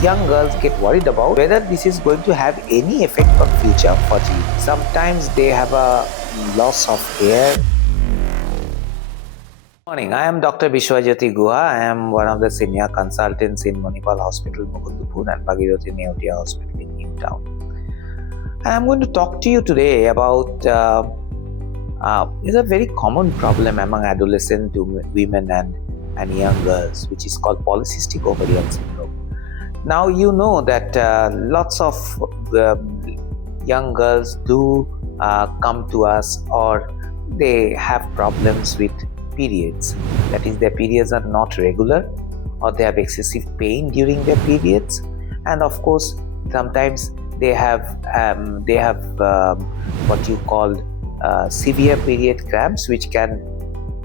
young girls get worried about whether this is going to have any effect on future fertility. Sometimes they have a loss of hair. Good morning, I am Dr. Biswajyoti Guha. I am one of the senior consultants in Manipal Hospital, Mukundapur, and Bhagirathi Neotia Hospital in Newtown. I am going to talk to you today about is a very common problem among adolescent women and young girls, which is called Polycystic Ovary Syndrome. Now you know that lots of young girls do come to us, or they have problems with periods. That is, their periods are not regular, or they have excessive pain during their periods, and of course sometimes they have what you call severe period cramps, which can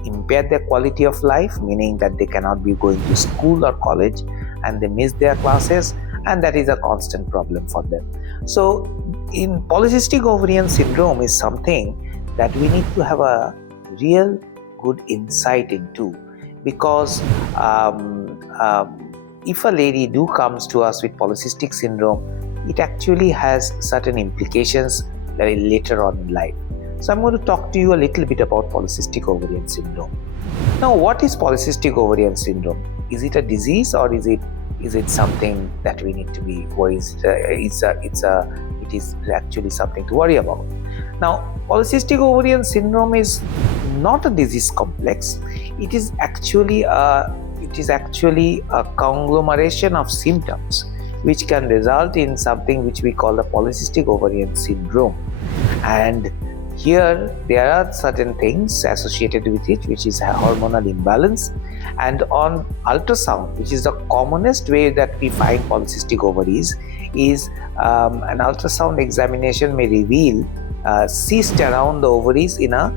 impair their quality of life, meaning that they cannot be going to school or college and they miss their classes, and that is a constant problem for them. So in Polycystic Ovarian Syndrome is something that we need to have a real good insight into, because if a lady comes to us with Polycystic Syndrome, it actually has certain implications later on in life. So I'm going to talk to you a little bit about Polycystic Ovarian Syndrome. Now, what is Polycystic Ovarian Syndrome? Is it a disease, or is it something that we need to be worried? It is actually something to worry about. Now, Polycystic Ovarian Syndrome is not a disease complex. It is actually a conglomeration of symptoms which can result in something which we call the Polycystic Ovarian Syndrome. And here there are certain things associated with it, which is hormonal imbalance. And on ultrasound, which is the commonest way that we find polycystic ovaries, is an ultrasound examination may reveal cyst around the ovaries in a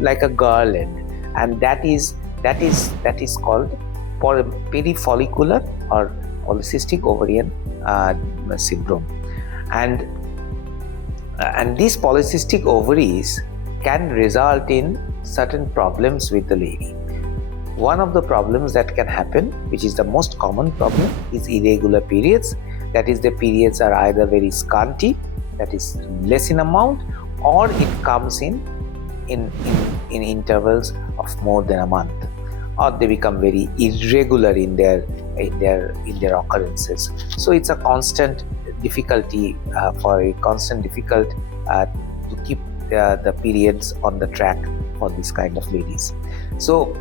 like a garland, and that is called perifollicular or Polycystic Ovarian Syndrome. And these polycystic ovaries can result in certain problems with the lady. One of the problems that can happen, which is the most common problem, is irregular periods. That is, the periods are either very scanty, that is less in amount, or it comes in intervals of more than a month, or they become very irregular in their occurrences. So it's a constant difficulty to keep the periods on the track for this kind of ladies. So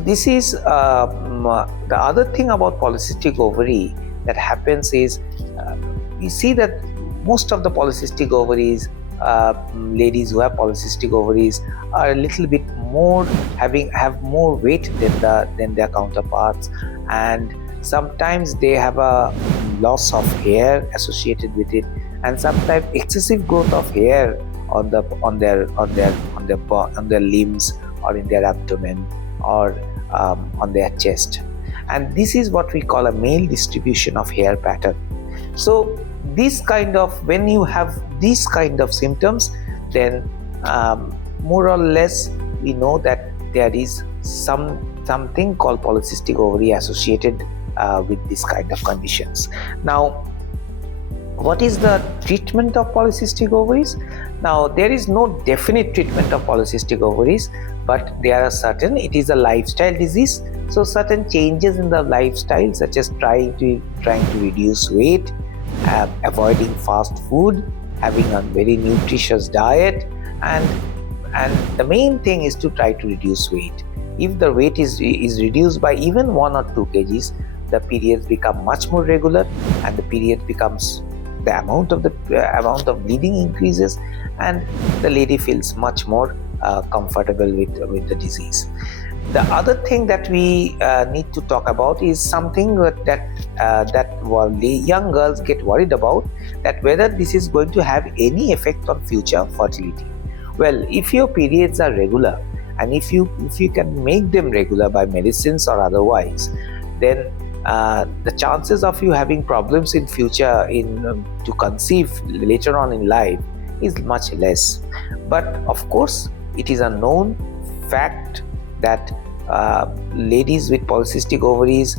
this is the other thing about polycystic ovary that happens is we see that most of the polycystic ovaries, ladies who have polycystic ovaries, are a little bit more have more weight than their counterparts, and sometimes they have a loss of hair associated with it, and sometimes excessive growth of hair on their limbs, or in their abdomen, or on their chest. And this is what we call a male distribution of hair pattern. So when you have these kind of symptoms, then more or less we know that there is something called polycystic ovary associated with this kind of conditions. Now, what is the treatment of polycystic ovaries? Now, there is no definite treatment of polycystic ovaries, but there are certain. It is a lifestyle disease, so certain changes in the lifestyle, such as trying to reduce weight, avoiding fast food, having a very nutritious diet, and the main thing is to try to reduce weight. If the weight is reduced by even 1 or 2 kgs, the periods become much more regular, and the period becomes, the amount of bleeding increases, and the lady feels much more comfortable with the disease. The other thing that we need to talk about is something that young girls get worried about, that whether this is going to have any effect on future fertility. Well, if your periods are regular, and if you can make them regular by medicines or otherwise, then the chances of you having problems in future to conceive later on in life is much less. But of course, it is a known fact that ladies with polycystic ovaries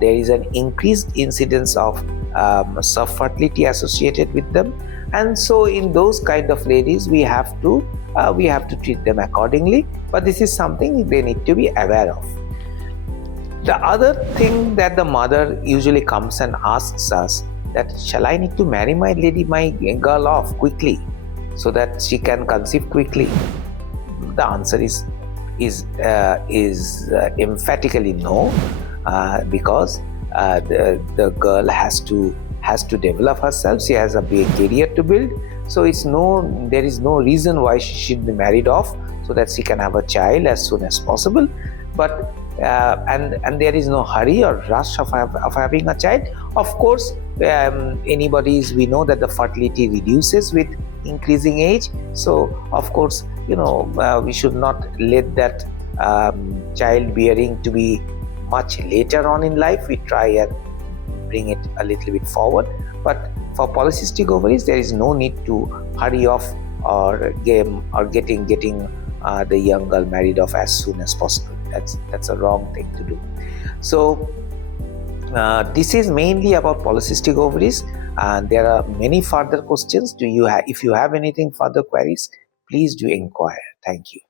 there is an increased incidence of subfertility associated with them, and so in those kind of ladies we have to treat them accordingly. But this is something they need to be aware of. The other thing that the mother usually comes and asks us that, shall I need to marry my girl off quickly so that she can conceive quickly? The answer is emphatically no, because the girl has to develop herself. She has a big career to build, so there is no reason why she should be married off so that she can have a child as soon as possible. But and there is no hurry or rush of having a child. Of course, we know that the fertility reduces with increasing age, so of course we should not let that childbearing to be much later on in life. We try and bring it a little bit forward, but for polycystic ovaries there is no need to hurry off or getting the young girl married off as soon as possible. That's a wrong thing to do. So this is mainly about polycystic ovaries, and there are many further questions. If you have anything further queries, please do inquire. Thank you.